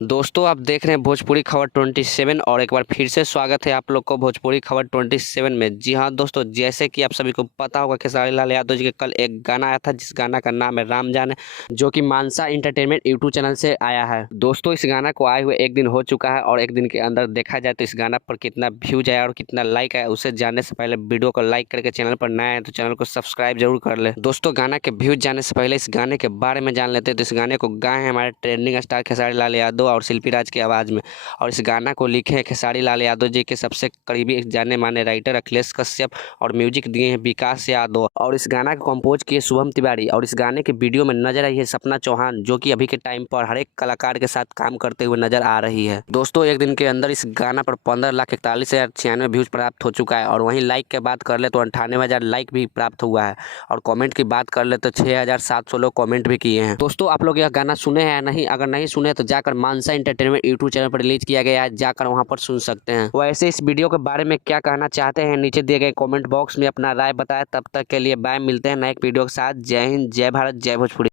दोस्तों आप देख रहे हैं भोजपुरी खबर 27 और एक बार फिर से स्वागत है आप लोग को भोजपुरी खबर 27 में। जी हाँ दोस्तों, जैसे कि आप सभी को पता होगा खेसारी लाल यादव जी के कल एक गाना आया था जिस गाना का नाम है राम जान, जो कि मानसा इंटरटेनमेंट यूट्यूब चैनल से आया है। दोस्तों इस गाना को आए हुए एक दिन हो चुका है और एक दिन के अंदर देखा जाए तो इस गाना पर कितना व्यूज आया और कितना लाइक आया, उसे जानने से पहले वीडियो को लाइक करके चैनल पर नया है तो चैनल को सब्सक्राइब जरूर कर ले। दोस्तों गाना के व्यूज जानने से पहले इस गाने के बारे में जान लेते हैं। तो इस गाने को गाए हैं हमारे ट्रेंडिंग स्टार खेसारी लाल यादव और शिल्पी राज की आवाज़ में, और इस गाना को लिखे हैं खेसारी लाल यादव जी के सबसे करीबी जाने माने राइटर अखिलेश कश्यप, और म्यूजिक दिए हैं विकास यादव, और इस गाना को कंपोज किए शुभम तिवारी। और इस गाने के वीडियो में नजर आई है सपना चौहान, जो कि अभी के टाइम पर हर एक कलाकार के साथ काम करते हुए नजर आ रही है। दोस्तों एक दिन के अंदर इस गाना पर 15,41,096 व्यूज प्राप्त हो चुका है, और वहीं लाइक की बात कर ले तो 98,000 लाइक भी प्राप्त हुआ है, और कमेंट की बात कर ले तो 6,700 लोग कमेंट भी किए हैं। दोस्तों आप लोग यह गाना सुने हैं या नहीं? अगर नहीं सुने तो जाकर मानसा इंटरटेनमेंट यूट्यूब चैनल पर रिलीज किया गया है, जाकर वहां पर सुन सकते हैं। वैसे इस वीडियो के बारे में क्या कहना चाहते हैं नीचे दिए गए कमेंट बॉक्स में अपना राय बताएं। तब तक के लिए बाय, मिलते हैं नए एक वीडियो के साथ। जय हिंद, जय भारत, जय भोजपुरी।